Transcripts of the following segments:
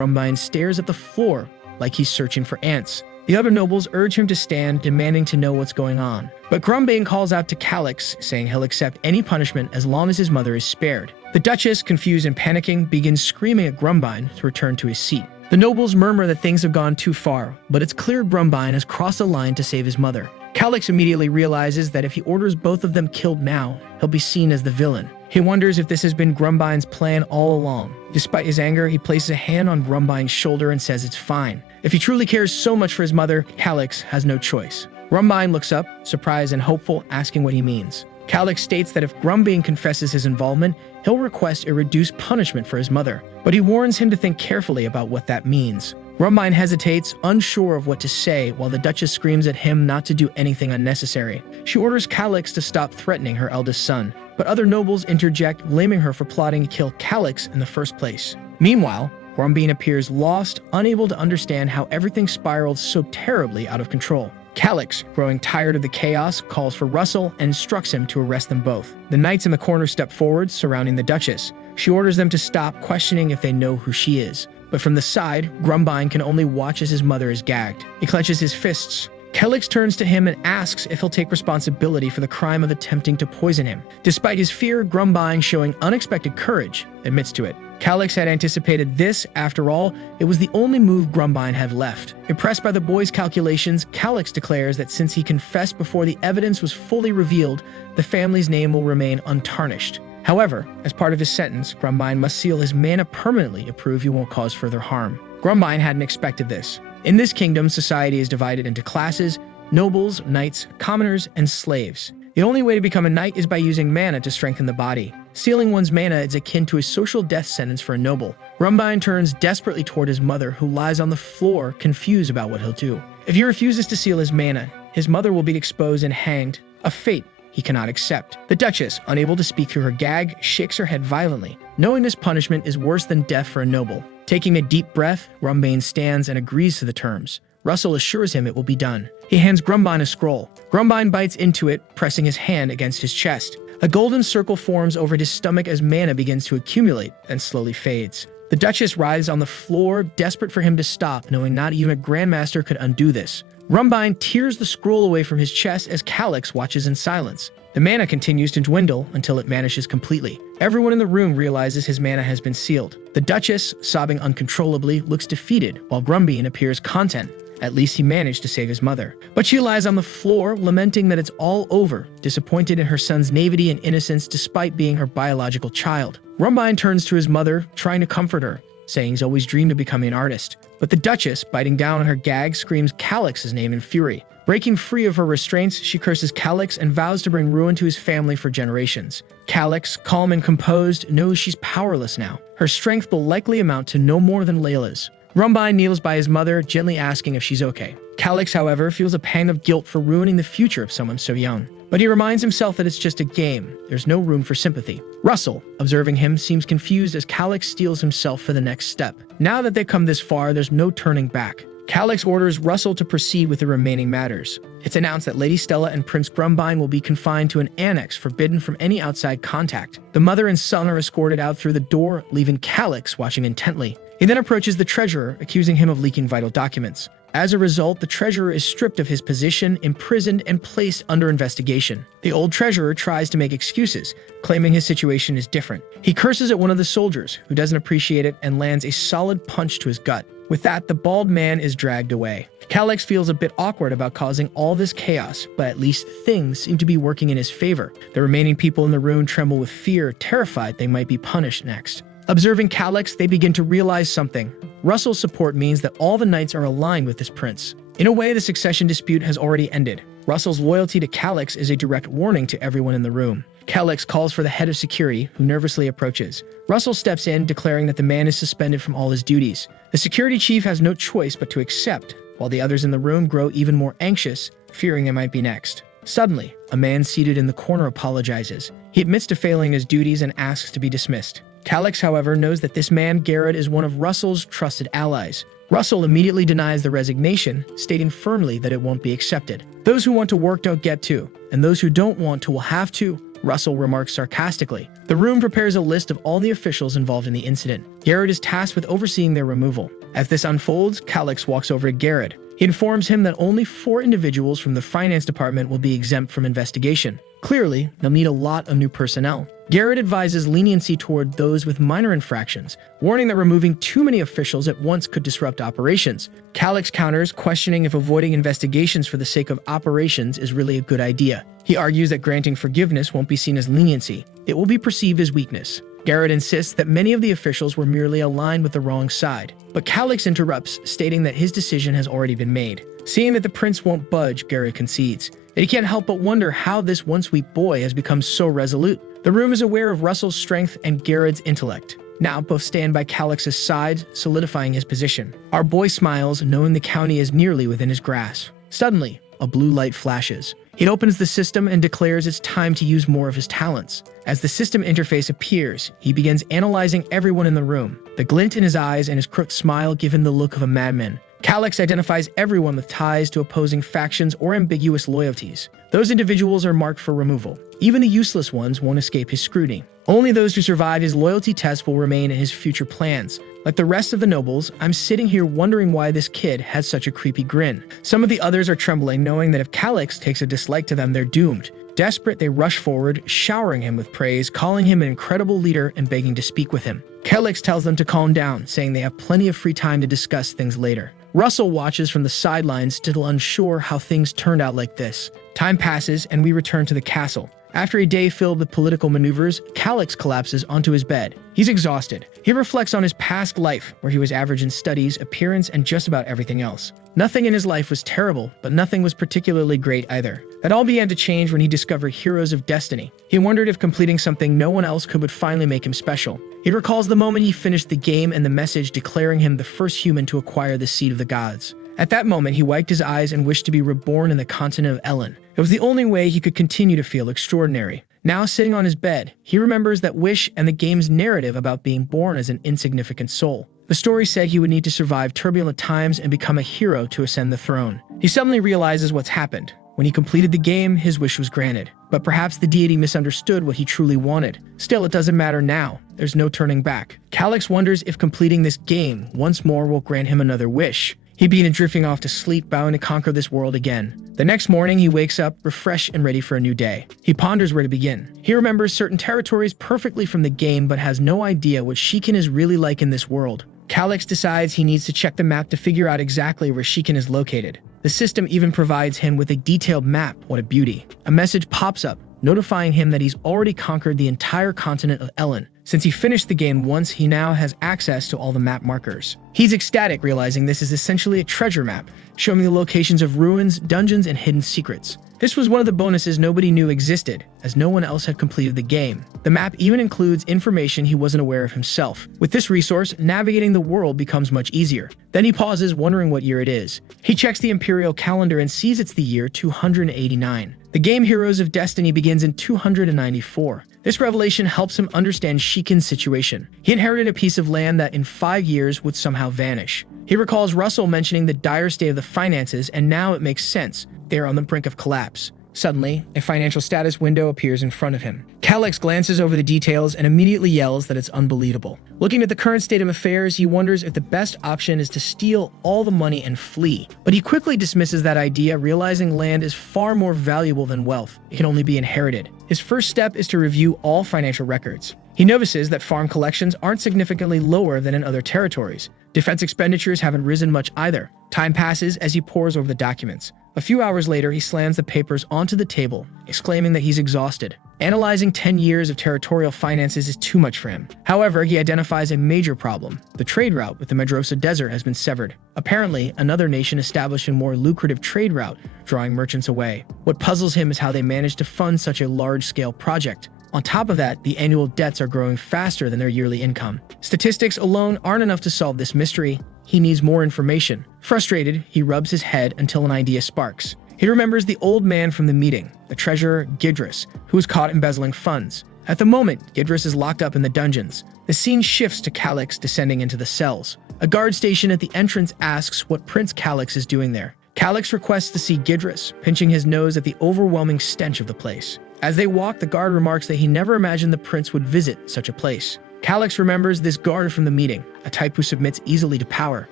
Grumbine stares at the floor like he's searching for ants. The other nobles urge him to stand, demanding to know what's going on. But Grumbine calls out to Calyx, saying he'll accept any punishment as long as his mother is spared. The Duchess, confused and panicking, begins screaming at Grumbine to return to his seat. The nobles murmur that things have gone too far, but it's clear Grumbine has crossed a line to save his mother. Calyx immediately realizes that if he orders both of them killed now, he'll be seen as the villain. He wonders if this has been Grumbine's plan all along. Despite his anger, he places a hand on Grumbine's shoulder and says it's fine. If he truly cares so much for his mother, Calyx has no choice. Grumbine looks up, surprised and hopeful, asking what he means. Calyx states that if Grumbine confesses his involvement, he'll request a reduced punishment for his mother, but he warns him to think carefully about what that means. Grumbine hesitates, unsure of what to say, while the Duchess screams at him not to do anything unnecessary. She orders Calyx to stop threatening her eldest son, but other nobles interject, blaming her for plotting to kill Calyx in the first place. Meanwhile, Grumbine appears lost, unable to understand how everything spiraled so terribly out of control. Calyx, growing tired of the chaos, calls for Russell and instructs him to arrest them both. The knights in the corner step forward, surrounding the Duchess. She orders them to stop, questioning if they know who she is. But from the side, Grumbine can only watch as his mother is gagged. He clenches his fists. Calyx turns to him and asks if he'll take responsibility for the crime of attempting to poison him. Despite his fear, Grumbine, showing unexpected courage, admits to it. Calyx had anticipated this. After all, it was the only move Grumbine had left. Impressed by the boy's calculations, Calyx declares that since he confessed before the evidence was fully revealed, the family's name will remain untarnished. However, as part of his sentence, Grumbine must seal his mana permanently to prove he won't cause further harm. Grumbine hadn't expected this. In this kingdom, society is divided into classes: nobles, knights, commoners, and slaves. The only way to become a knight is by using mana to strengthen the body. Sealing one's mana is akin to a social death sentence for a noble. Grumbine turns desperately toward his mother, who lies on the floor, confused about what he'll do. If he refuses to seal his mana, his mother will be exposed and hanged, a fate he cannot accept. The Duchess, unable to speak through her gag, shakes her head violently, knowing this punishment is worse than death for a noble. Taking a deep breath, Grumbine stands and agrees to the terms. Russell assures him it will be done. He hands Grumbine a scroll. Grumbine bites into it, pressing his hand against his chest. A golden circle forms over his stomach as mana begins to accumulate and slowly fades. The Duchess writhes on the floor, desperate for him to stop, knowing not even a Grandmaster could undo this. Grumbine tears the scroll away from his chest as Calyx watches in silence. The mana continues to dwindle until it vanishes completely. Everyone in the room realizes his mana has been sealed. The Duchess, sobbing uncontrollably, looks defeated, while Grumbine appears content. At least he managed to save his mother. But she lies on the floor, lamenting that it's all over, disappointed in her son's naivety and innocence despite being her biological child. Grumbine turns to his mother, trying to comfort her, saying he's always dreamed of becoming an artist. But the Duchess, biting down on her gag, screams Calyx's name in fury. Breaking free of her restraints, she curses Calyx and vows to bring ruin to his family for generations. Calyx, calm and composed, knows she's powerless now. Her strength will likely amount to no more than Layla's. Grumbine kneels by his mother, gently asking if she's okay. Calyx, however, feels a pang of guilt for ruining the future of someone so young. But he reminds himself that it's just a game. There's no room for sympathy. Russell, observing him, seems confused as Calyx steels himself for the next step. Now that they've come this far, there's no turning back. Calyx orders Russell to proceed with the remaining matters. It's announced that Lady Stella and Prince Grumbine will be confined to an annex, forbidden from any outside contact. The mother and son are escorted out through the door, leaving Calyx watching intently. He then approaches the treasurer, accusing him of leaking vital documents. As a result, the treasurer is stripped of his position, imprisoned, and placed under investigation. The old treasurer tries to make excuses, claiming his situation is different. He curses at one of the soldiers, who doesn't appreciate it, and lands a solid punch to his gut. With that, the bald man is dragged away. Calyx feels a bit awkward about causing all this chaos, but at least things seem to be working in his favor. The remaining people in the room tremble with fear, terrified they might be punished next. Observing Calyx, they begin to realize something. Russell's support means that all the knights are aligned with this prince. In a way, the succession dispute has already ended. Russell's loyalty to Calyx is a direct warning to everyone in the room. Calyx calls for the head of security, who nervously approaches. Russell steps in, declaring that the man is suspended from all his duties. The security chief has no choice but to accept, while the others in the room grow even more anxious, fearing they might be next. Suddenly, a man seated in the corner apologizes. He admits to failing his duties and asks to be dismissed. Calyx, however, knows that this man, Garrett, is one of Russell's trusted allies. Russell immediately denies the resignation, stating firmly that it won't be accepted. Those who want to work don't get to, and those who don't want to will have to. Russell remarks sarcastically. The room prepares a list of all the officials involved in the incident. Garrett is tasked with overseeing their removal. As this unfolds, Calix walks over to Garrett. He informs him that only 4 individuals from the finance department will be exempt from investigation. Clearly, they'll need a lot of new personnel. Garrett advises leniency toward those with minor infractions, warning that removing too many officials at once could disrupt operations. Calix counters, questioning if avoiding investigations for the sake of operations is really a good idea. He argues that granting forgiveness won't be seen as leniency. It will be perceived as weakness. Garrett insists that many of the officials were merely aligned with the wrong side. But Calix interrupts, stating that his decision has already been made. Seeing that the prince won't budge, Garrett concedes. And he can't help but wonder how this once weak boy has become so resolute. The room is aware of Russell's strength and Garrett's intellect. Now both stand by Calix's side, solidifying his position. Our boy smiles, knowing the county is nearly within his grasp. Suddenly, a blue light flashes. He opens the system and declares it's time to use more of his talents. As the system interface appears, he begins analyzing everyone in the room. The glint in his eyes and his crooked smile give him the look of a madman. Calix identifies everyone with ties to opposing factions or ambiguous loyalties. Those individuals are marked for removal. Even the useless ones won't escape his scrutiny. Only those who survive his loyalty test will remain in his future plans. Like the rest of the nobles, I'm sitting here wondering why this kid has such a creepy grin. Some of the others are trembling, knowing that if Calix takes a dislike to them, they're doomed. Desperate, they rush forward, showering him with praise, calling him an incredible leader and begging to speak with him. Calix tells them to calm down, saying they have plenty of free time to discuss things later. Russell watches from the sidelines, still unsure how things turned out like this. Time passes, and we return to the castle. After a day filled with political maneuvers, Calix collapses onto his bed. He's exhausted. He reflects on his past life, where he was average in studies, appearance, and just about everything else. Nothing in his life was terrible, but nothing was particularly great either. That all began to change when he discovered Heroes of Destiny. He wondered if completing something no one else could would finally make him special. He recalls the moment he finished the game and the message declaring him the first human to acquire the Seed of the Gods. At that moment, he wiped his eyes and wished to be reborn in the continent of Ellen. It was the only way he could continue to feel extraordinary. Now sitting on his bed, he remembers that wish and the game's narrative about being born as an insignificant soul. The story said he would need to survive turbulent times and become a hero to ascend the throne. He suddenly realizes what's happened. When he completed the game, his wish was granted. But perhaps the deity misunderstood what he truly wanted. Still, it doesn't matter now. There's no turning back. Calix wonders if completing this game once more will grant him another wish. He began drifting off to sleep, vowing to conquer this world again. The next morning, he wakes up, refreshed and ready for a new day. He ponders where to begin. He remembers certain territories perfectly from the game, but has no idea what Shiken is really like in this world. Calix decides he needs to check the map to figure out exactly where Shiken is located. The system even provides him with a detailed map. What a beauty. A message pops up, notifying him that he's already conquered the entire continent of Ellen. Since he finished the game once, he now has access to all the map markers. He's ecstatic, realizing this is essentially a treasure map, showing the locations of ruins, dungeons, and hidden secrets. This was one of the bonuses nobody knew existed, as no one else had completed the game. The map even includes information he wasn't aware of himself. With this resource, navigating the world becomes much easier. Then he pauses, wondering what year it is. He checks the imperial calendar and sees it's the year 289. The game Heroes of Destiny begins in 294. This revelation helps him understand Shiken's situation. He inherited a piece of land that in 5 years would somehow vanish. He recalls Russell mentioning the dire state of the finances, and now it makes sense. They are on the brink of collapse. Suddenly, a financial status window appears in front of him. Calix glances over the details and immediately yells that it's unbelievable. Looking at the current state of affairs, he wonders if the best option is to steal all the money and flee. But he quickly dismisses that idea, realizing land is far more valuable than wealth. It can only be inherited. His first step is to review all financial records. He notices that farm collections aren't significantly lower than in other territories. Defense expenditures haven't risen much either. Time passes as he pores over the documents. A few hours later, he slams the papers onto the table, exclaiming that he's exhausted. Analyzing 10 years of territorial finances is too much for him. However, he identifies a major problem. The trade route with the Medrosa Desert has been severed. Apparently, another nation established a more lucrative trade route, drawing merchants away. What puzzles him is how they managed to fund such a large-scale project. On top of that, the annual debts are growing faster than their yearly income. Statistics alone aren't enough to solve this mystery. He needs more information. Frustrated, he rubs his head until an idea sparks. He remembers the old man from the meeting, the treasurer Gidris, who was caught embezzling funds. At the moment, Gidris is locked up in the dungeons. The scene shifts to Calix descending into the cells. A guard station at the entrance asks what Prince Calix is doing there. Calix requests to see Gidris, pinching his nose at the overwhelming stench of the place. As they walk, the guard remarks that he never imagined the prince would visit such a place. Calyx remembers this guard from the meeting, a type who submits easily to power.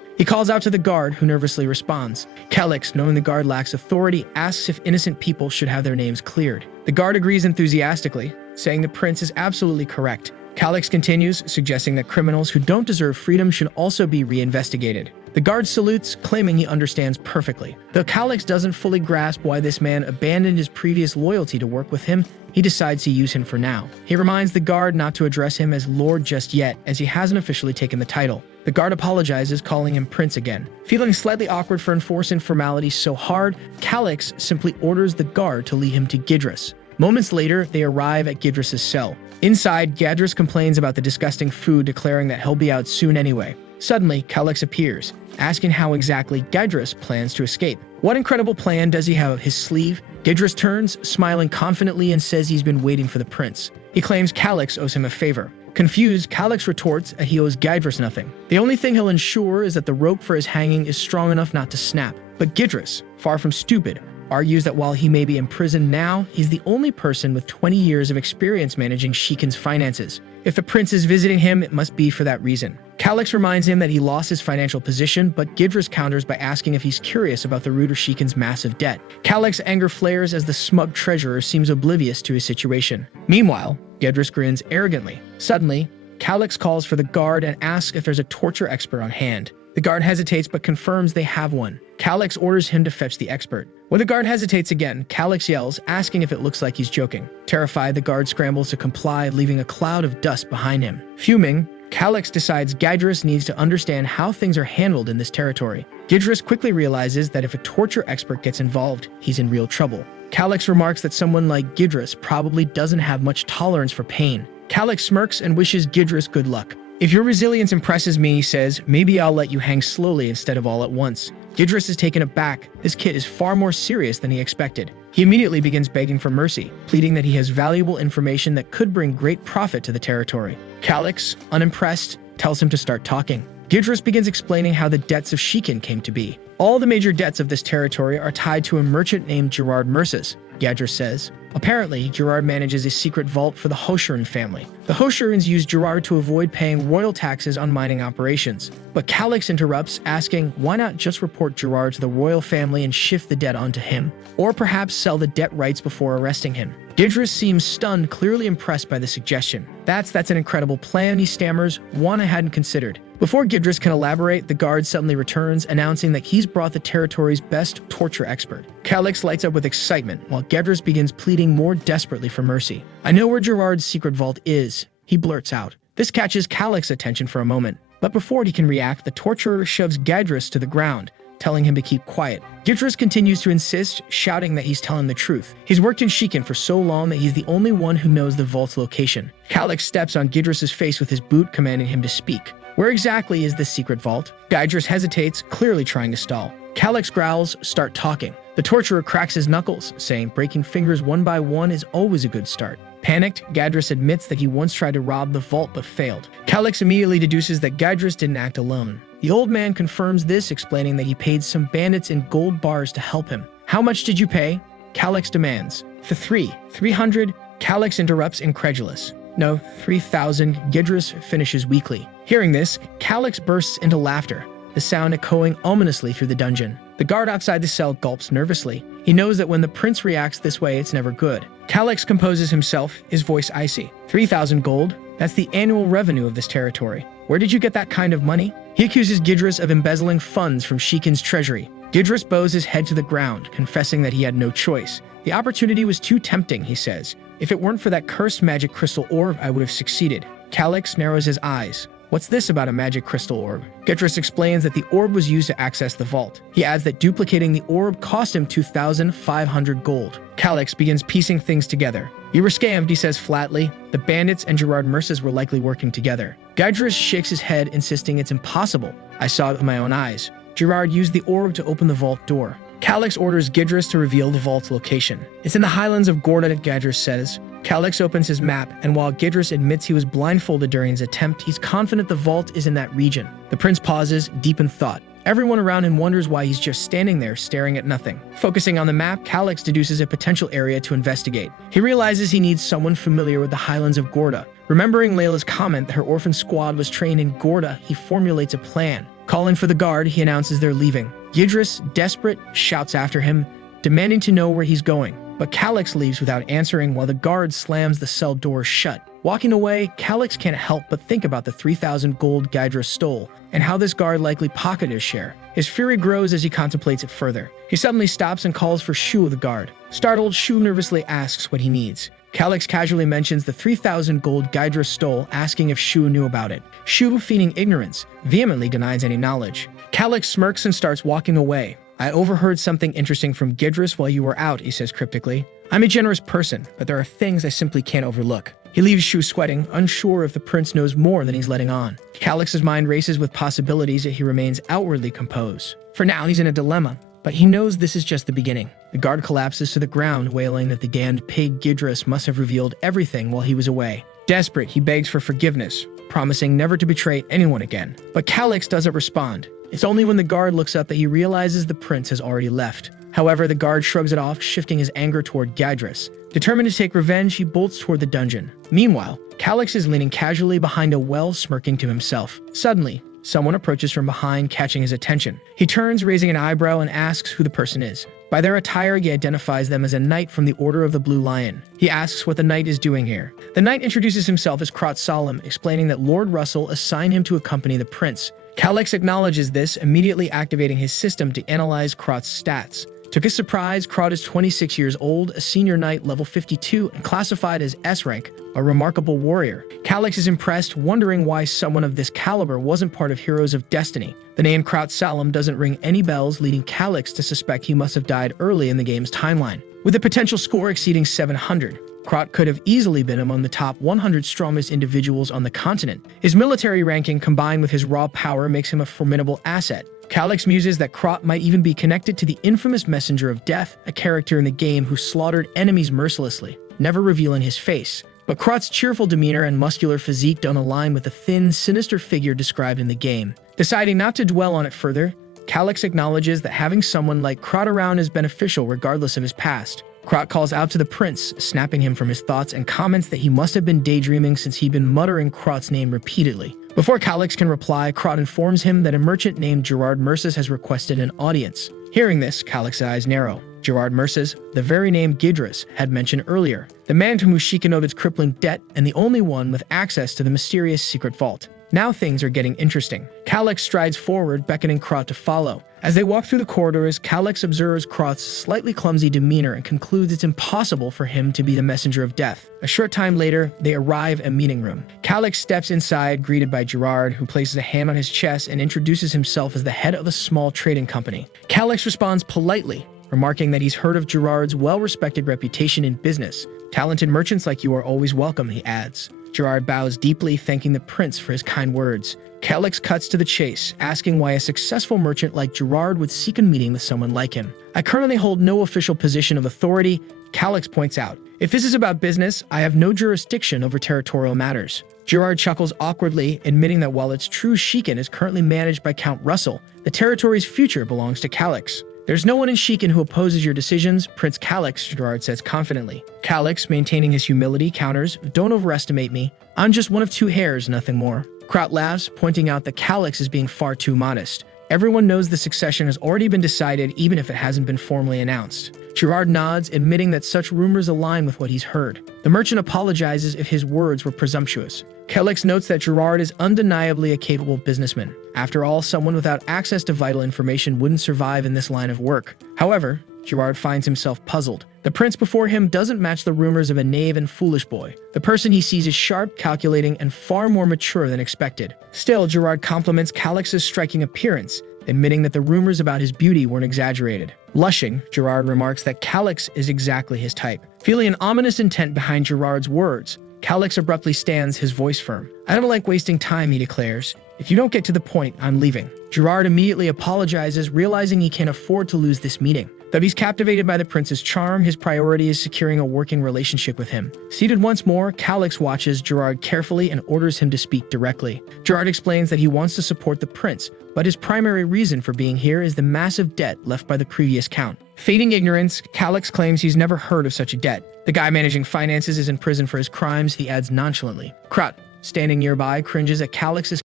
He calls out to the guard, who nervously responds. Calyx, knowing the guard lacks authority, asks if innocent people should have their names cleared. The guard agrees enthusiastically, saying the prince is absolutely correct. Calyx continues, suggesting that criminals who don't deserve freedom should also be reinvestigated. The guard salutes, claiming he understands perfectly. Though Calyx doesn't fully grasp why this man abandoned his previous loyalty to work with him, he decides to use him for now. He reminds the guard not to address him as Lord just yet, as he hasn't officially taken the title. The guard apologizes, calling him Prince again. Feeling slightly awkward for enforcing formalities so hard, Calyx simply orders the guard to lead him to Gidris. Moments later, they arrive at Gidris' cell. Inside, Gadris complains about the disgusting food, declaring that he'll be out soon anyway. Suddenly, Calyx appears, asking how exactly Gidris plans to escape. What incredible plan does he have up his sleeve? Gidris turns, smiling confidently, and says he's been waiting for the prince. He claims Calyx owes him a favor. Confused, Calyx retorts that he owes Gidris nothing. The only thing he'll ensure is that the rope for his hanging is strong enough not to snap. But Gidris, far from stupid, argues that while he may be imprisoned now, he's the only person with 20 years of experience managing Shikin's finances. If the prince is visiting him, it must be for that reason. Calyx reminds him that he lost his financial position, but Gidris counters by asking if he's curious about the root of Shikin's massive debt. Calyx's anger flares as the smug treasurer seems oblivious to his situation. Meanwhile, Gidris grins arrogantly. Suddenly, Calyx calls for the guard and asks if there's a torture expert on hand. The guard hesitates but confirms they have one. Calyx orders him to fetch the expert. When the guard hesitates again, Calyx yells, asking if it looks like he's joking. Terrified, the guard scrambles to comply, leaving a cloud of dust behind him. Fuming, Calyx decides Gidris needs to understand how things are handled in this territory. Gidris quickly realizes that if a torture expert gets involved, he's in real trouble. Calyx remarks that someone like Gidris probably doesn't have much tolerance for pain. Calyx smirks and wishes Gidris good luck. If your resilience impresses me, he says, maybe I'll let you hang slowly instead of all at once. Gidris is taken aback. This kid is far more serious than he expected. He immediately begins begging for mercy, pleading that he has valuable information that could bring great profit to the territory. Calyx, unimpressed, tells him to start talking. Gidris begins explaining how the debts of Shikin came to be. All the major debts of this territory are tied to a merchant named Gerard Merces, Gidris says. Apparently, Gerard manages a secret vault for the Hoshurin family. The Hoshurins use Gerard to avoid paying royal taxes on mining operations. But Calyx interrupts, asking why not just report Gerard to the royal family and shift the debt onto him, or perhaps sell the debt rights before arresting him. Gidris seems stunned, clearly impressed by the suggestion. That's an incredible plan, he stammers, one I hadn't considered. Before Gidris can elaborate, the guard suddenly returns, announcing that he's brought the territory's best torture expert. Calyx lights up with excitement, while Gidris begins pleading more desperately for mercy. I know where Gerard's secret vault is, he blurts out. This catches Calyx's attention for a moment, but before he can react, the torturer shoves Gidris to the ground, telling him to keep quiet. Gidris continues to insist, shouting that he's telling the truth. He's worked in Shikin for so long that he's the only one who knows the vault's location. Calyx steps on Gidris' face with his boot, commanding him to speak. Where exactly is this secret vault? Gidris hesitates, clearly trying to stall. Calyx growls, start talking. The torturer cracks his knuckles, saying breaking fingers one by one is always a good start. Panicked, Gidris admits that he once tried to rob the vault but failed. Calyx immediately deduces that Gidris didn't act alone. The old man confirms this, explaining that he paid some bandits in gold bars to help him. How much did you pay? Calyx demands. For 300. Calyx interrupts, incredulous. No, 3,000, Gidris finishes weakly. Hearing this, Calyx bursts into laughter, the sound echoing ominously through the dungeon. The guard outside the cell gulps nervously. He knows that when the prince reacts this way, it's never good. Calyx composes himself, his voice icy. 3,000 gold? That's the annual revenue of this territory. Where did you get that kind of money? He accuses Gidris of embezzling funds from Shikin's treasury. Gidris bows his head to the ground, confessing that he had no choice. The opportunity was too tempting, he says. If it weren't for that cursed magic crystal orb, I would have succeeded. Calyx narrows his eyes. What's this about a magic crystal orb? Gidris explains that the orb was used to access the vault. He adds that duplicating the orb cost him 2,500 gold. Calyx begins piecing things together. You were scammed, he says flatly. The bandits and Gerard Merces were likely working together. Gidris shakes his head, insisting it's impossible. I saw it with my own eyes. Gerard used the orb to open the vault door. Calyx orders Gidris to reveal the vault's location. It's in the highlands of Gorda, Gidris says. Calyx opens his map, and while Gidris admits he was blindfolded during his attempt, he's confident the vault is in that region. The prince pauses, deep in thought. Everyone around him wonders why he's just standing there staring at nothing. Focusing on the map, Calyx deduces a potential area to investigate. He realizes he needs someone familiar with the highlands of Gorda. Remembering Layla's comment that her orphan squad was trained in Gorda, he formulates a plan. Calling for the guard, he announces they're leaving. Yidris, desperate, shouts after him, demanding to know where he's going. But Calyx leaves without answering while the guard slams the cell door shut. Walking away, Calyx can't help but think about the 3,000 gold Gydra stole, and how this guard likely pocketed his share. His fury grows as he contemplates it further. He suddenly stops and calls for Shu, the guard. Startled, Shu nervously asks what he needs. Calyx casually mentions the 3,000 gold Gydra stole, asking if Shu knew about it. Shu, feigning ignorance, vehemently denies any knowledge. Calyx smirks and starts walking away. I overheard something interesting from Gydris while you were out, he says cryptically. I'm a generous person, but there are things I simply can't overlook. He leaves Shu sweating, unsure if the prince knows more than he's letting on. Calyx's mind races with possibilities, yet he remains outwardly composed. For now, he's in a dilemma, but he knows this is just the beginning. The guard collapses to the ground, wailing that the damned pig Gydris must have revealed everything while he was away. Desperate, he begs for forgiveness, promising never to betray anyone again. But Calyx doesn't respond. It's only when the guard looks up that he realizes the prince has already left. However, the guard shrugs it off, shifting his anger toward Gydris. Determined to take revenge, he bolts toward the dungeon. Meanwhile, Calyx is leaning casually behind a well, smirking to himself. Suddenly, someone approaches from behind, catching his attention. He turns, raising an eyebrow, and asks who the person is. By their attire, he identifies them as a knight from the Order of the Blue Lion. He asks what the knight is doing here. The knight introduces himself as Krot Solemn, explaining that Lord Russell assigned him to accompany the prince. Calyx acknowledges this, immediately activating his system to analyze Krot's stats. To his surprise, Krot is 26 years old, a senior knight level 52, and classified as S rank, a remarkable warrior. Calyx is impressed, wondering why someone of this caliber wasn't part of Heroes of Destiny. The name Krot Solemn doesn't ring any bells, leading Calyx to suspect he must have died early in the game's timeline. With a potential score exceeding 700, Krot could have easily been among the top 100 strongest individuals on the continent. His military ranking combined with his raw power makes him a formidable asset. Calyx muses that Krot might even be connected to the infamous Messenger of Death, a character in the game who slaughtered enemies mercilessly, never revealing his face. But Krot's cheerful demeanor and muscular physique don't align with the thin, sinister figure described in the game. Deciding not to dwell on it further, Calyx acknowledges that having someone like Krot around is beneficial regardless of his past. Krot calls out to the prince, snapping him from his thoughts, and comments that he must have been daydreaming since he'd been muttering Krot's name repeatedly. Before Calyx can reply, Krot informs him that a merchant named Gerard Merces has requested an audience. Hearing this, Calyx's eyes narrow. Gerard Merces, the very name Gydris had mentioned earlier, the man to whom Sheikah owed its crippling debt and the only one with access to the mysterious secret vault. Now things are getting interesting. Calyx strides forward, beckoning Krot to follow. As they walk through the corridors, Calyx observes Krot's slightly clumsy demeanor and concludes it's impossible for him to be the messenger of death. A short time later, they arrive at a meeting room. Calyx steps inside, greeted by Gerard, who places a hand on his chest and introduces himself as the head of a small trading company. Calyx responds politely, remarking that he's heard of Gerard's well-respected reputation in business. Talented merchants like you are always welcome, he adds. Gerard bows deeply, thanking the prince for his kind words. Calyx cuts to the chase, asking why a successful merchant like Gerard would seek a meeting with someone like him. I currently hold no official position of authority, Calyx points out. If this is about business, I have no jurisdiction over territorial matters. Gerard chuckles awkwardly, admitting that while it's true Sheikah is currently managed by Count Russell, the territory's future belongs to Calyx. There's no one in Sheikah who opposes your decisions, Prince Calyx, Gerard says confidently. Calyx, maintaining his humility, counters, don't overestimate me. I'm just one of two heirs, nothing more. Krot laughs, pointing out that Calyx is being far too modest. Everyone knows the succession has already been decided, even if it hasn't been formally announced. Gerard nods, admitting that such rumors align with what he's heard. The merchant apologizes if his words were presumptuous. Calyx notes that Gerard is undeniably a capable businessman. After all, someone without access to vital information wouldn't survive in this line of work. However, Gerard finds himself puzzled. The prince before him doesn't match the rumors of a knave and foolish boy. The person he sees is sharp, calculating, and far more mature than expected. Still, Gerard compliments Calyx's striking appearance, admitting that the rumors about his beauty weren't exaggerated. Blushing, Gerard remarks that Calyx is exactly his type. Feeling an ominous intent behind Gerard's words, Calyx abruptly stands, his voice firm. I don't like wasting time, he declares. If you don't get to the point, I'm leaving. Gerard immediately apologizes, realizing he can't afford to lose this meeting. Though he's captivated by the prince's charm, his priority is securing a working relationship with him. Seated once more, Calix watches Gerard carefully and orders him to speak directly. Gerard explains that he wants to support the prince, but his primary reason for being here is the massive debt left by the previous count. Feigning ignorance, Calix claims he's never heard of such a debt. The guy managing finances is in prison for his crimes, he adds nonchalantly. Krot, standing nearby, cringes at Calix's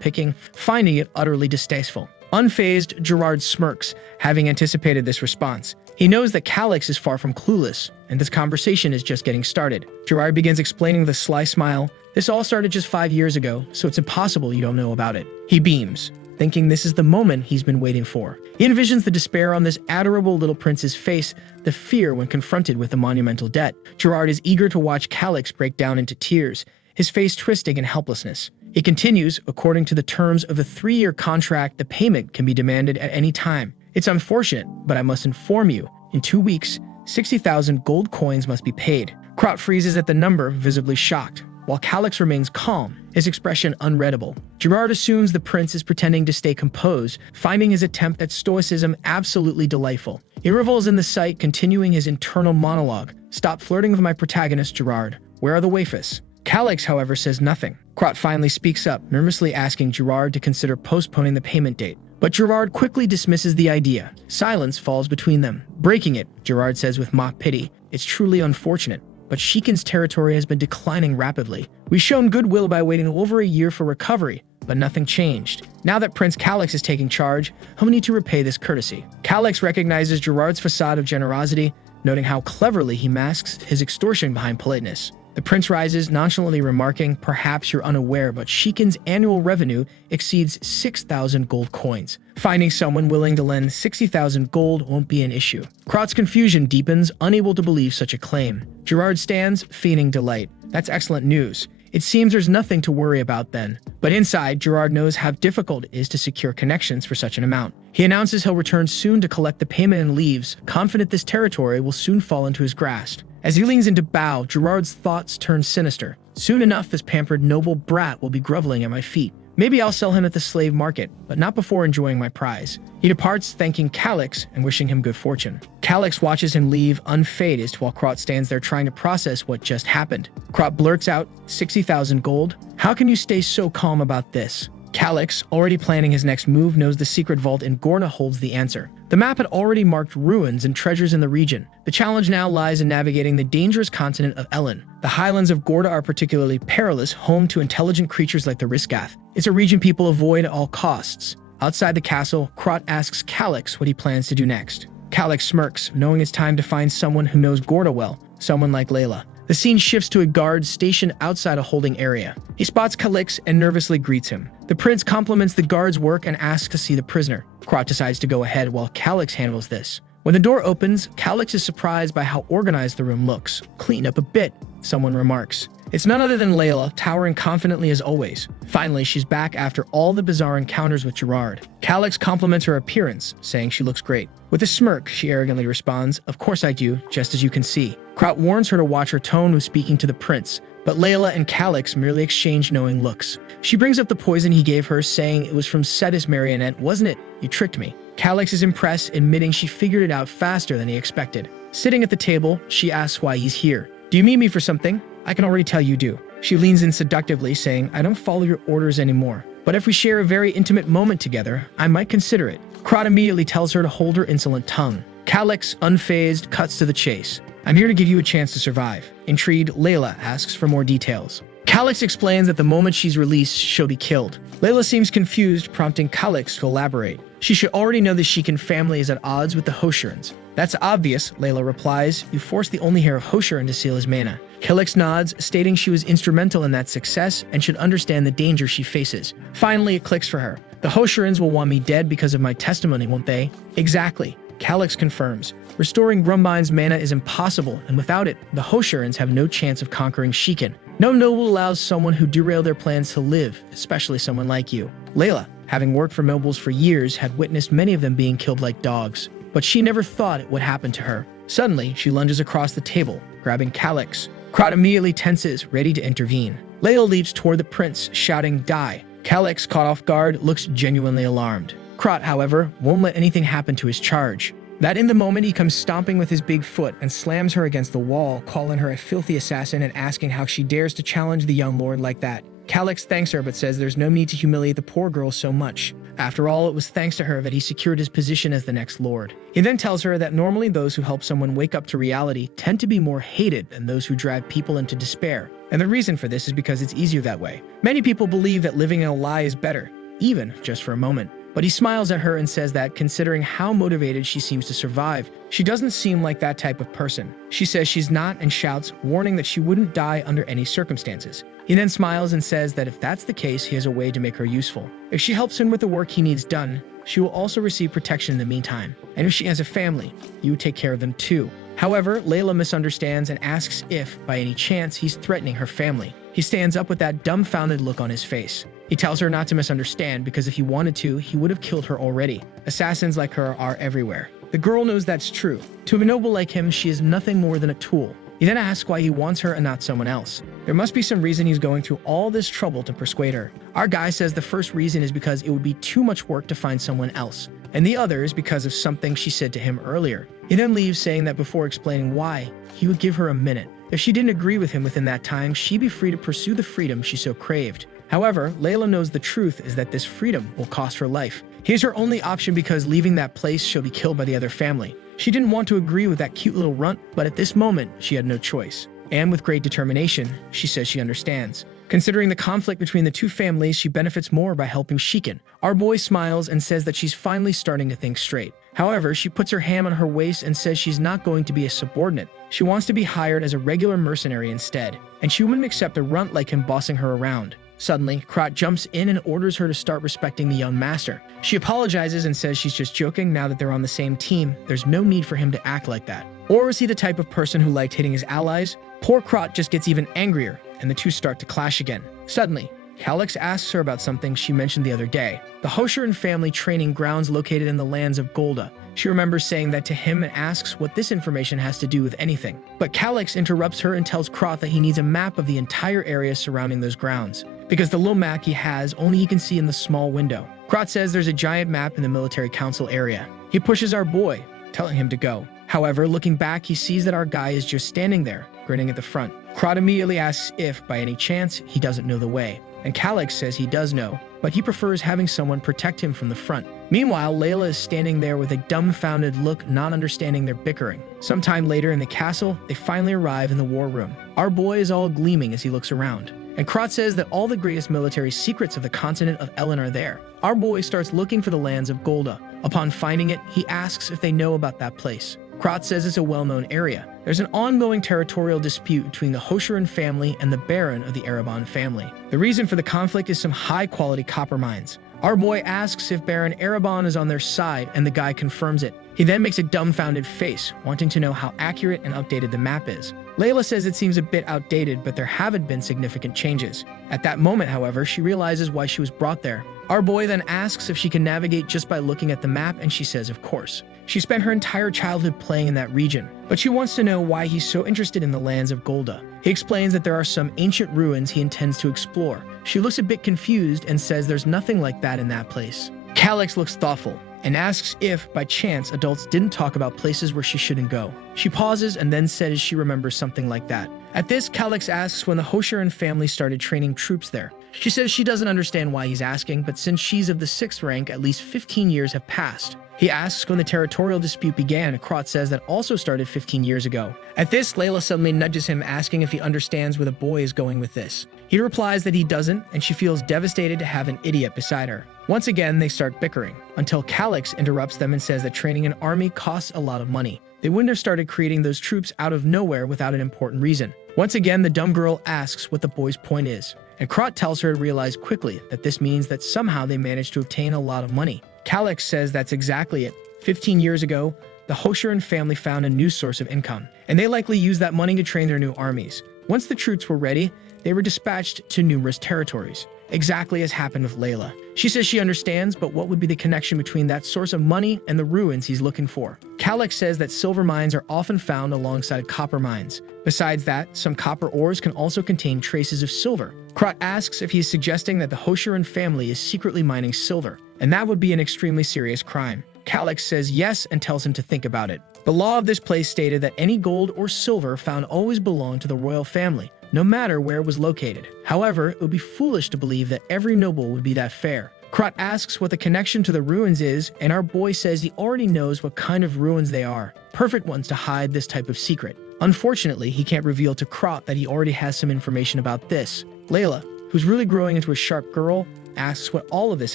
picking, finding it utterly distasteful. Unfazed, Gerard smirks, having anticipated this response. He knows that Calix is far from clueless, and this conversation is just getting started. Gerard begins explaining with a sly smile. This all started just 5 years ago, so it's impossible you don't know about it. He beams, thinking this is the moment he's been waiting for. He envisions the despair on this adorable little prince's face, the fear when confronted with the monumental debt. Gerard is eager to watch Calix break down into tears, his face twisting in helplessness. It continues, according to the terms of the 3-year contract, the payment can be demanded at any time. It's unfortunate, but I must inform you, in 2 weeks, 60,000 gold coins must be paid. Krot freezes at the number, visibly shocked, while Calix remains calm, his expression unreadable. Gerard assumes the prince is pretending to stay composed, finding his attempt at stoicism absolutely delightful. He revels in the sight, continuing his internal monologue. Stop flirting with my protagonist, Gerard. Where are the waifus? Calix, however, says nothing. Krot finally speaks up, nervously asking Gerard to consider postponing the payment date. But Gerard quickly dismisses the idea. Silence falls between them. Breaking it, Gerard says with mock pity, it's truly unfortunate, but Shikin's territory has been declining rapidly. We've shown goodwill by waiting over a year for recovery, but nothing changed. Now that Prince Calix is taking charge, he'll need to repay this courtesy. Calix recognizes Gerard's facade of generosity, noting how cleverly he masks his extortion behind politeness. The prince rises, nonchalantly remarking, perhaps you're unaware, but Shikin's annual revenue exceeds 6,000 gold coins. Finding someone willing to lend 60,000 gold won't be an issue. Krot's confusion deepens, unable to believe such a claim. Gerard stands, feigning delight. That's excellent news. It seems there's nothing to worry about then. But inside, Gerard knows how difficult it is to secure connections for such an amount. He announces he'll return soon to collect the payment and leaves, confident this territory will soon fall into his grasp. As he leans into bow, Gerard's thoughts turn sinister. Soon enough, this pampered noble brat will be groveling at my feet. Maybe I'll sell him at the slave market, but not before enjoying my prize. He departs, thanking Calix and wishing him good fortune. Calix watches him leave, unfazed, while Krot stands there trying to process what just happened. Krot blurts out, 60,000 gold? How can you stay so calm about this? Calix, already planning his next move, knows the secret vault in Gorna holds the answer. The map had already marked ruins and treasures in the region. The challenge now lies in navigating the dangerous continent of Ellen. The highlands of Gorda are particularly perilous, home to intelligent creatures like the Riskath. It's a region people avoid at all costs. Outside the castle, Krot asks Calix what he plans to do next. Calix smirks, knowing it's time to find someone who knows Gorda well, someone like Layla. The scene shifts to a guard stationed outside a holding area. He spots Calix and nervously greets him. The prince compliments the guard's work and asks to see the prisoner. Krot decides to go ahead while Calix handles this. When the door opens, Calix is surprised by how organized the room looks. Clean up a bit, someone remarks. It's none other than Layla, towering confidently as always. Finally, she's back after all the bizarre encounters with Gerard. Calix compliments her appearance, saying she looks great. With a smirk, she arrogantly responds, of course I do, just as you can see. Krot warns her to watch her tone when speaking to the prince, but Layla and Calix merely exchange knowing looks. She brings up the poison he gave her, saying it was from Cetus Marionette, wasn't it? You tricked me. Calix is impressed, admitting she figured it out faster than he expected. Sitting at the table, she asks why he's here. Do you meet me for something? I can already tell you do. She leans in seductively, saying, I don't follow your orders anymore. But if we share a very intimate moment together, I might consider it. Krot immediately tells her to hold her insolent tongue. Calix, unfazed, cuts to the chase. I'm here to give you a chance to survive. Intrigued, Layla asks for more details. Calix explains that the moment she's released, she'll be killed. Layla seems confused, prompting Calix to elaborate. She should already know the Shikin family is at odds with the Hoshirans. That's obvious, Layla replies. You forced the only heir of Hoshiran to seal his mana. Calix nods, stating she was instrumental in that success and should understand the danger she faces. Finally, it clicks for her. The Hoshirans will want me dead because of my testimony, won't they? Exactly. Calix confirms. Restoring Grumbine's mana is impossible, and without it, the Hoshirans have no chance of conquering Shikin. No noble allows someone who derailed their plans to live, especially someone like you. Layla, having worked for nobles for years, had witnessed many of them being killed like dogs, but she never thought it would happen to her. Suddenly, she lunges across the table, grabbing Calix. Krot immediately tenses, ready to intervene. Layla leaps toward the prince, shouting, Die! Calix, caught off guard, looks genuinely alarmed. Krot, however, won't let anything happen to his charge. That in the moment he comes stomping with his big foot and slams her against the wall, calling her a filthy assassin and asking how she dares to challenge the young lord like that. Calix thanks her but says there's no need to humiliate the poor girl so much. After all, it was thanks to her that he secured his position as the next lord. He then tells her that normally those who help someone wake up to reality tend to be more hated than those who drive people into despair. And the reason for this is because it's easier that way. Many people believe that living in a lie is better, even just for a moment. But he smiles at her and says that considering how motivated she seems to survive, she doesn't seem like that type of person. She says she's not and shouts, warning that she wouldn't die under any circumstances. He then smiles and says that if that's the case, he has a way to make her useful. If she helps him with the work he needs done, she will also receive protection in the meantime. And if she has a family, you would take care of them too. However, Layla misunderstands and asks if, by any chance, he's threatening her family. He stands up with that dumbfounded look on his face. He tells her not to misunderstand because if he wanted to, he would have killed her already. Assassins like her are everywhere. The girl knows that's true. To a noble like him, she is nothing more than a tool. He then asks why he wants her and not someone else. There must be some reason he's going through all this trouble to persuade her. Our guy says the first reason is because it would be too much work to find someone else, and the other is because of something she said to him earlier. He then leaves saying that before explaining why, he would give her a minute. If she didn't agree with him within that time, she'd be free to pursue the freedom she so craved. However, Layla knows the truth is that this freedom will cost her life. Here's her only option because leaving that place, she'll be killed by the other family. She didn't want to agree with that cute little runt, but at this moment, she had no choice. And with great determination, she says she understands. Considering the conflict between the two families, she benefits more by helping Shiken. Our boy smiles and says that she's finally starting to think straight. However, she puts her hand on her waist and says she's not going to be a subordinate. She wants to be hired as a regular mercenary instead, and she wouldn't accept a runt like him bossing her around. Suddenly, Krot jumps in and orders her to start respecting the young master. She apologizes and says she's just joking now that they're on the same team. There's no need for him to act like that. Or is he the type of person who liked hitting his allies? Poor Krot just gets even angrier, and the two start to clash again. Suddenly, Calix asks her about something she mentioned the other day, the Hoshiran family training grounds located in the lands of Golda. She remembers saying that to him and asks what this information has to do with anything. But Calix interrupts her and tells Krot that he needs a map of the entire area surrounding those grounds, because the little map he has only he can see in the small window. Krot says there's a giant map in the military council area. He pushes our boy, telling him to go. However, looking back, he sees that our guy is just standing there, grinning at the front. Krot immediately asks if, by any chance, he doesn't know the way. And Calix says he does know, but he prefers having someone protect him from the front. Meanwhile, Layla is standing there with a dumbfounded look, not understanding their bickering. Sometime later in the castle, they finally arrive in the war room. Our boy is all gleaming as he looks around. And Krot says that all the greatest military secrets of the continent of Ellen are there. Our boy starts looking for the lands of Golda. Upon finding it, he asks if they know about that place. Krot says it's a well-known area. There's an ongoing territorial dispute between the Hoshiran family and the Baron of the Erebon family. The reason for the conflict is some high-quality copper mines. Our boy asks if Baron Erebon is on their side, and the guy confirms it. He then makes a dumbfounded face, wanting to know how accurate and updated the map is. Layla says it seems a bit outdated, but there haven't been significant changes. At that moment, however, she realizes why she was brought there. Our boy then asks if she can navigate just by looking at the map, and she says of course. She spent her entire childhood playing in that region, but she wants to know why he's so interested in the lands of Golda. He explains that there are some ancient ruins he intends to explore. She looks a bit confused and says there's nothing like that in that place. Calix looks thoughtful and asks if, by chance, adults didn't talk about places where she shouldn't go. She pauses and then says she remembers something like that. At this, Calix asks when the Hoshiran family started training troops there. She says she doesn't understand why he's asking, but since she's of the 6th rank, at least 15 years have passed. He asks when the territorial dispute began. Krot says that also started 15 years ago. At this, Layla suddenly nudges him, asking if he understands where the boy is going with this. He replies that he doesn't, and she feels devastated to have an idiot beside her. Once again, they start bickering, until Calix interrupts them and says that training an army costs a lot of money. They wouldn't have started creating those troops out of nowhere without an important reason. Once again, the dumb girl asks what the boy's point is, and Krot tells her to realize quickly that this means that somehow they managed to obtain a lot of money. Calix says that's exactly it. 15 years ago, the Hoshiran family found a new source of income, and they likely used that money to train their new armies. Once the troops were ready, they were dispatched to numerous territories, exactly as happened with Layla. She says she understands, but what would be the connection between that source of money and the ruins he's looking for? Calix says that silver mines are often found alongside copper mines. Besides that, some copper ores can also contain traces of silver. Krot asks if he's suggesting that the Hoshiran family is secretly mining silver, and that would be an extremely serious crime. Calyx says yes and tells him to think about it. The law of this place stated that any gold or silver found always belonged to the royal family, no matter where it was located. However, it would be foolish to believe that every noble would be that fair. Krot asks what the connection to the ruins is, and our boy says he already knows what kind of ruins they are. Perfect ones to hide this type of secret. Unfortunately, he can't reveal to Krot that he already has some information about this. Layla, who's really growing into a sharp girl, asks what all of this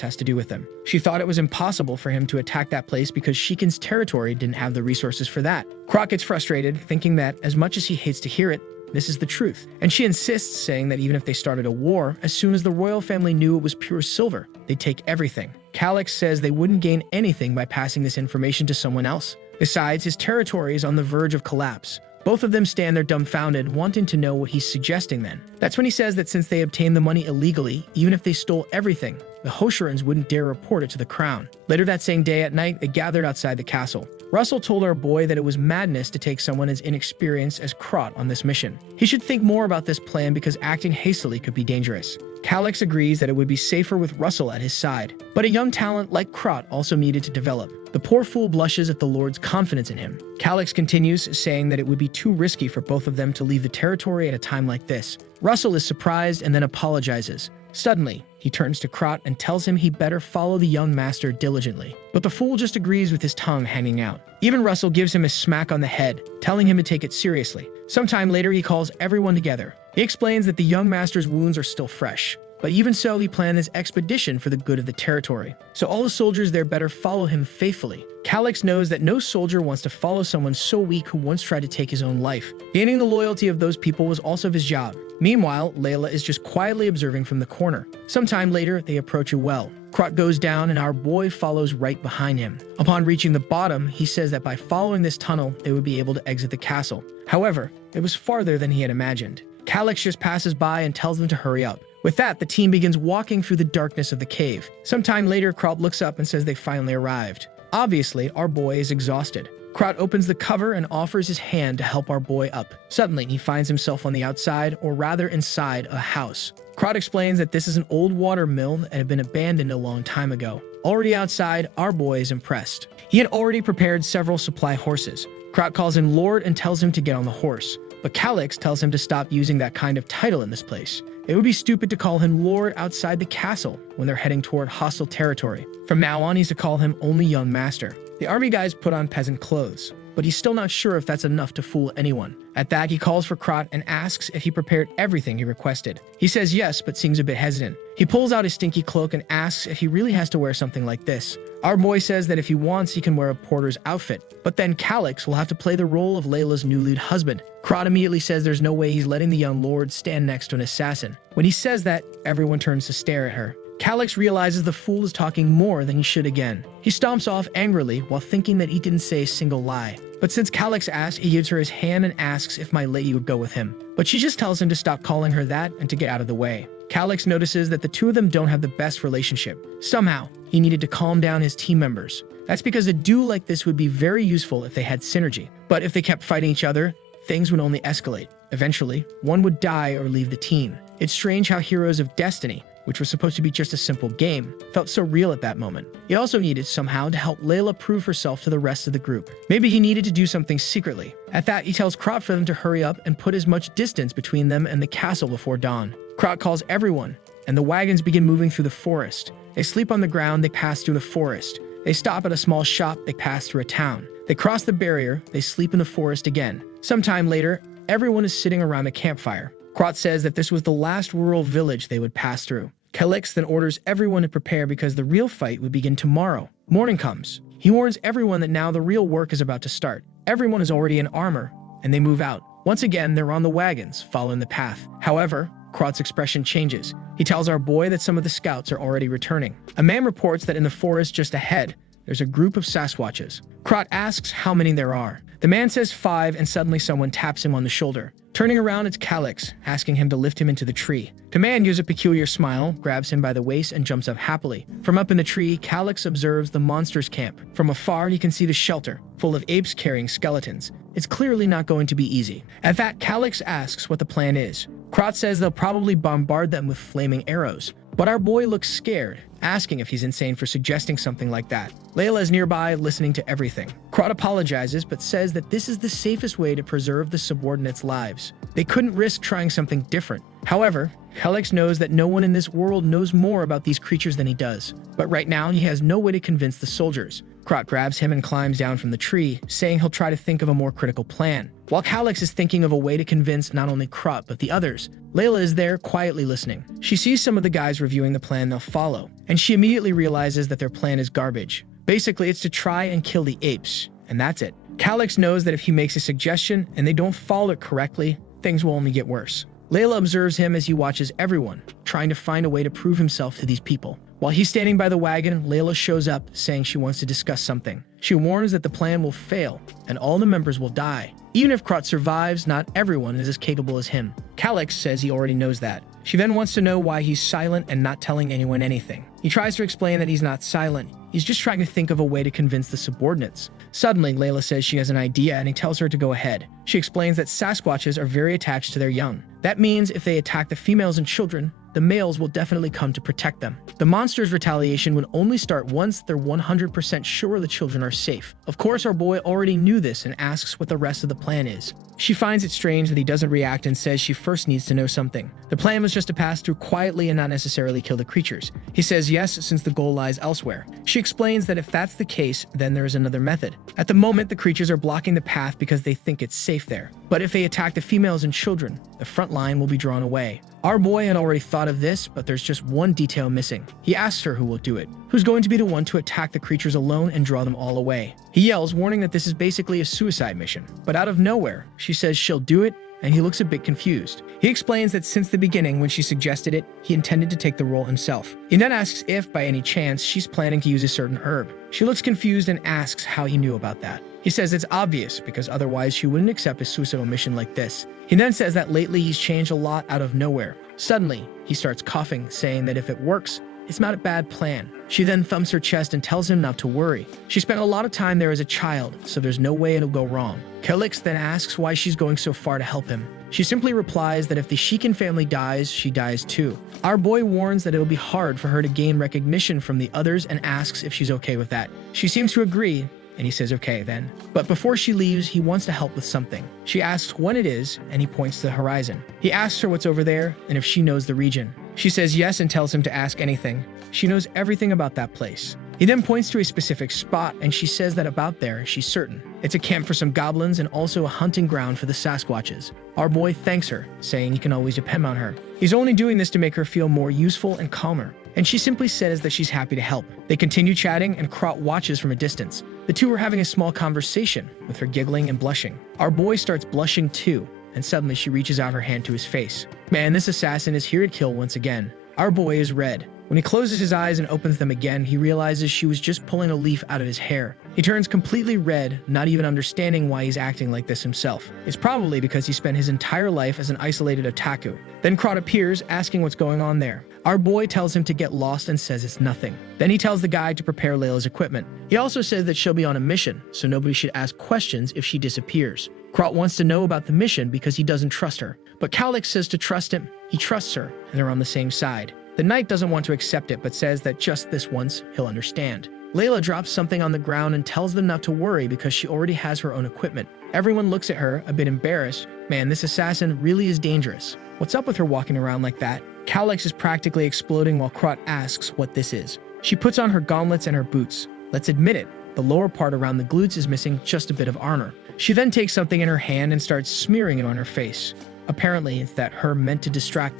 has to do with them. She thought it was impossible for him to attack that place because Shikin's territory didn't have the resources for that. Krot gets frustrated, thinking that, as much as he hates to hear it, this is the truth. And she insists, saying that even if they started a war, as soon as the royal family knew it was pure silver, they'd take everything. Calyx says they wouldn't gain anything by passing this information to someone else. Besides, his territory is on the verge of collapse. Both of them stand there dumbfounded, wanting to know what he's suggesting then. That's when he says that since they obtained the money illegally, even if they stole everything, the Hoshirans wouldn't dare report it to the crown. Later that same day at night, they gathered outside the castle. Russell told our boy that it was madness to take someone as inexperienced as Krot on this mission. He should think more about this plan because acting hastily could be dangerous. Calyx agrees that it would be safer with Russell at his side, but a young talent like Krot also needed to develop. The poor fool blushes at the Lord's confidence in him. Calyx continues, saying that it would be too risky for both of them to leave the territory at a time like this. Russell is surprised and then apologizes. Suddenly, he turns to Krot and tells him he better follow the young master diligently. But the fool just agrees with his tongue hanging out. Even Russell gives him a smack on the head, telling him to take it seriously. Sometime later, he calls everyone together. He explains that the young master's wounds are still fresh. But even so, he planned this expedition for the good of the territory. So all the soldiers there better follow him faithfully. Calyx knows that no soldier wants to follow someone so weak who once tried to take his own life. Gaining the loyalty of those people was also his job. Meanwhile, Layla is just quietly observing from the corner. Sometime later, they approach a well. Krot goes down and our boy follows right behind him. Upon reaching the bottom, he says that by following this tunnel, they would be able to exit the castle. However, it was farther than he had imagined. Calyx just passes by and tells them to hurry up. With that, the team begins walking through the darkness of the cave. Sometime later, Krot looks up and says they finally arrived. Obviously, our boy is exhausted. Krot opens the cover and offers his hand to help our boy up. Suddenly, he finds himself on the outside, or rather inside, a house. Krot explains that this is an old water mill that had been abandoned a long time ago. Already outside, our boy is impressed. He had already prepared several supply horses. Krot calls him Lord and tells him to get on the horse. But Calyx tells him to stop using that kind of title in this place. It would be stupid to call him Lord outside the castle when they're heading toward hostile territory. From now on, he's to call him only Young Master. The army guys put on peasant clothes, but he's still not sure if that's enough to fool anyone. At that, he calls for Krot and asks if he prepared everything he requested. He says yes, but seems a bit hesitant. He pulls out his stinky cloak and asks if he really has to wear something like this. Our boy says that if he wants, he can wear a porter's outfit, but then Calyx will have to play the role of Layla's new lead husband. Krot immediately says there's no way he's letting the young lord stand next to an assassin. When he says that, everyone turns to stare at her. Calyx realizes the fool is talking more than he should again. He stomps off angrily while thinking that he didn't say a single lie. But since Calyx asked, he gives her his hand and asks if my lady would go with him. But she just tells him to stop calling her that and to get out of the way. Calyx notices that the two of them don't have the best relationship. Somehow, he needed to calm down his team members. That's because a duo like this would be very useful if they had synergy. But if they kept fighting each other, things would only escalate. Eventually, one would die or leave the team. It's strange how Heroes of Destiny, which was supposed to be just a simple game, felt so real at that moment. He also needed somehow to help Layla prove herself to the rest of the group. Maybe he needed to do something secretly. At that, he tells Krot for them to hurry up and put as much distance between them and the castle before dawn. Krot calls everyone, and the wagons begin moving through the forest. They sleep on the ground, they pass through the forest. They stop at a small shop, they pass through a town. They cross the barrier, they sleep in the forest again. Sometime later, everyone is sitting around a campfire. Krot says that this was the last rural village they would pass through. Calyx then orders everyone to prepare because the real fight would begin tomorrow. Morning comes. He warns everyone that now the real work is about to start. Everyone is already in armor, and they move out. Once again, they're on the wagons, following the path. However, Krot's expression changes. He tells our boy that some of the scouts are already returning. A man reports that in the forest just ahead, there's a group of Sasquatches. Krot asks how many there are. The man says 5, and suddenly someone taps him on the shoulder. Turning around, it's Calyx, asking him to lift him into the tree. The man gives a peculiar smile, grabs him by the waist, and jumps up happily. From up in the tree, Calyx observes the monster's camp. From afar, he can see the shelter, full of apes carrying skeletons. It's clearly not going to be easy. At that, Calyx asks what the plan is. Krot says they'll probably bombard them with flaming arrows. But our boy looks scared, asking if he's insane for suggesting something like that. Layla is nearby, listening to everything. Krot apologizes, but says that this is the safest way to preserve the subordinates' lives. They couldn't risk trying something different. However, Helix knows that no one in this world knows more about these creatures than he does. But right now, he has no way to convince the soldiers. Krot grabs him and climbs down from the tree, saying he'll try to think of a more critical plan. While Helix is thinking of a way to convince not only Krot, but the others, Layla is there quietly listening. She sees some of the guys reviewing the plan they'll follow, and she immediately realizes that their plan is garbage. Basically, it's to try and kill the apes, and that's it. Helix knows that if he makes a suggestion and they don't follow it correctly, things will only get worse. Layla observes him as he watches everyone, trying to find a way to prove himself to these people. While he's standing by the wagon, Layla shows up, saying she wants to discuss something. She warns that the plan will fail, and all the members will die. Even if Krot survives, not everyone is as capable as him. Helix says he already knows that. She then wants to know why he's silent and not telling anyone anything. He tries to explain that he's not silent. He's just trying to think of a way to convince the subordinates. Suddenly, Layla says she has an idea and he tells her to go ahead. She explains that Sasquatches are very attached to their young. That means if they attack the females and children, the males will definitely come to protect them. The monster's retaliation would only start once they're 100% sure the children are safe. Of course, our boy already knew this and asks what the rest of the plan is. She finds it strange that he doesn't react and says she first needs to know something. The plan was just to pass through quietly and not necessarily kill the creatures. He says yes, since the goal lies elsewhere. She explains that if that's the case, then there is another method. At the moment, the creatures are blocking the path because they think it's safe there. But if they attack the females and children, the front line will be drawn away. Our boy had already thought of this, but there's just one detail missing. He asks her who will do it. Who's going to be the one to attack the creatures alone and draw them all away? He yells, warning that this is basically a suicide mission. But out of nowhere, she says she'll do it, and he looks a bit confused. He explains that since the beginning, when she suggested it, he intended to take the role himself. He then asks if, by any chance, she's planning to use a certain herb. She looks confused and asks how he knew about that. He says it's obvious, because otherwise she wouldn't accept a suicidal mission like this. He then says that lately he's changed a lot out of nowhere. Suddenly, he starts coughing, saying that if it works, it's not a bad plan. She then thumps her chest and tells him not to worry. She spent a lot of time there as a child, so there's no way it'll go wrong. Helix then asks why she's going so far to help him. She simply replies that if the Shikin family dies, she dies too. Our boy warns that it'll be hard for her to gain recognition from the others and asks if she's okay with that. She seems to agree, and he says okay then. But before she leaves, he wants to help with something. She asks when it is, and he points to the horizon. He asks her what's over there and if she knows the region. She says yes and tells him to ask anything. She knows everything about that place. He then points to a specific spot, and she says that about there, she's certain. It's a camp for some goblins and also a hunting ground for the Sasquatches. Our boy thanks her, saying he can always depend on her. He's only doing this to make her feel more useful and calmer, and she simply says that she's happy to help. They continue chatting, and Krot watches from a distance. The two are having a small conversation, with her giggling and blushing. Our boy starts blushing too, and suddenly she reaches out her hand to his face. Man, this assassin is here to kill once again. Our boy is red. When he closes his eyes and opens them again, he realizes she was just pulling a leaf out of his hair. He turns completely red, not even understanding why he's acting like this himself. It's probably because he spent his entire life as an isolated otaku. Then Krot appears, asking what's going on there. Our boy tells him to get lost and says it's nothing. Then he tells the guy to prepare Layla's equipment. He also says that she'll be on a mission, so nobody should ask questions if she disappears. Krot wants to know about the mission because he doesn't trust her. But Kalix says to trust him. He trusts her, and they're on the same side. The knight doesn't want to accept it, but says that just this once, he'll understand. Layla drops something on the ground and tells them not to worry because she already has her own equipment. Everyone looks at her, a bit embarrassed. Man, this assassin really is dangerous. What's up with her walking around like that? Kalix is practically exploding while Krot asks what this is. She puts on her gauntlets and her boots. Let's admit it, the lower part around the glutes is missing just a bit of armor. She then takes something in her hand and starts smearing it on her face. Apparently, it's that herb meant to distract